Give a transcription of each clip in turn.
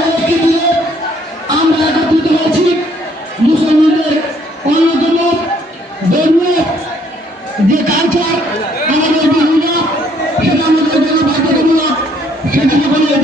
ভারতকে দিয়ে আমরা একত্রিত হয়েছি। মুসলমানদের অন্যতম ধর্মীয় যে কালচার আমাদের বিভিন্ন সেটা আমাদের বলে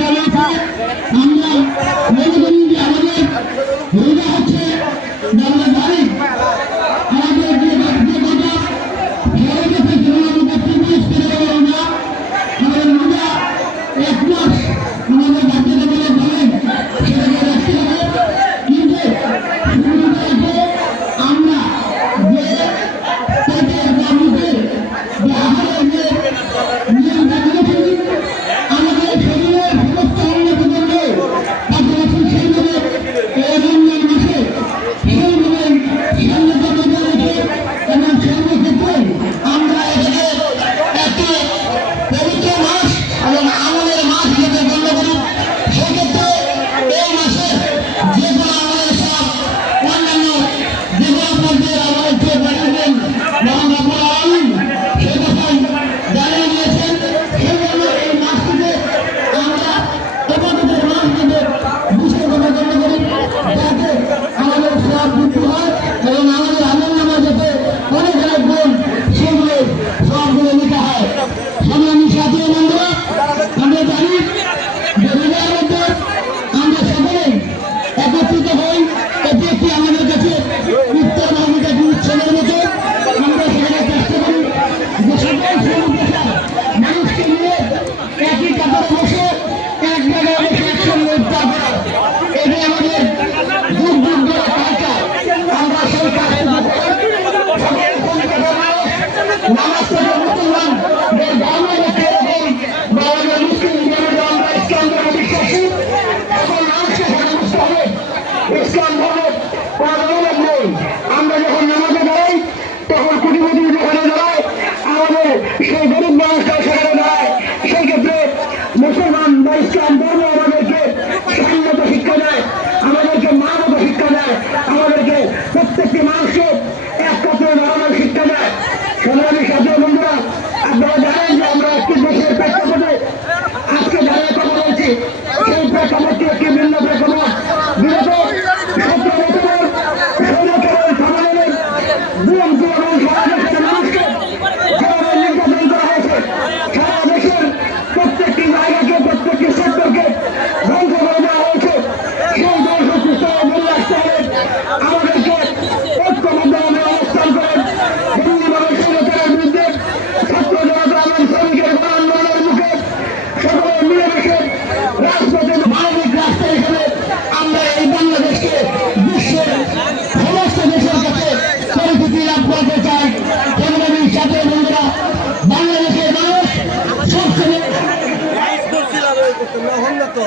তো।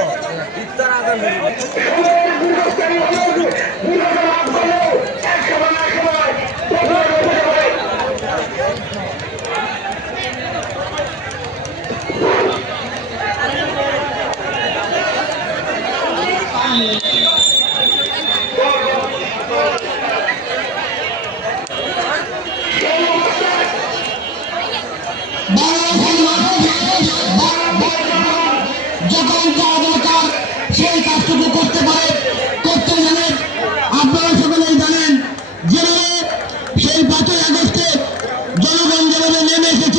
ইফতার আগামী সেই পাঁচই আগস্টে জনগণ যেভাবে নেমে এসেছে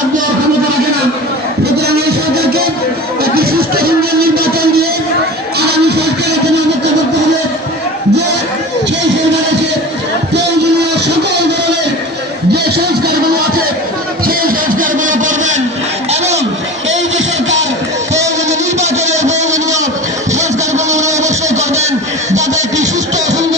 be sustained.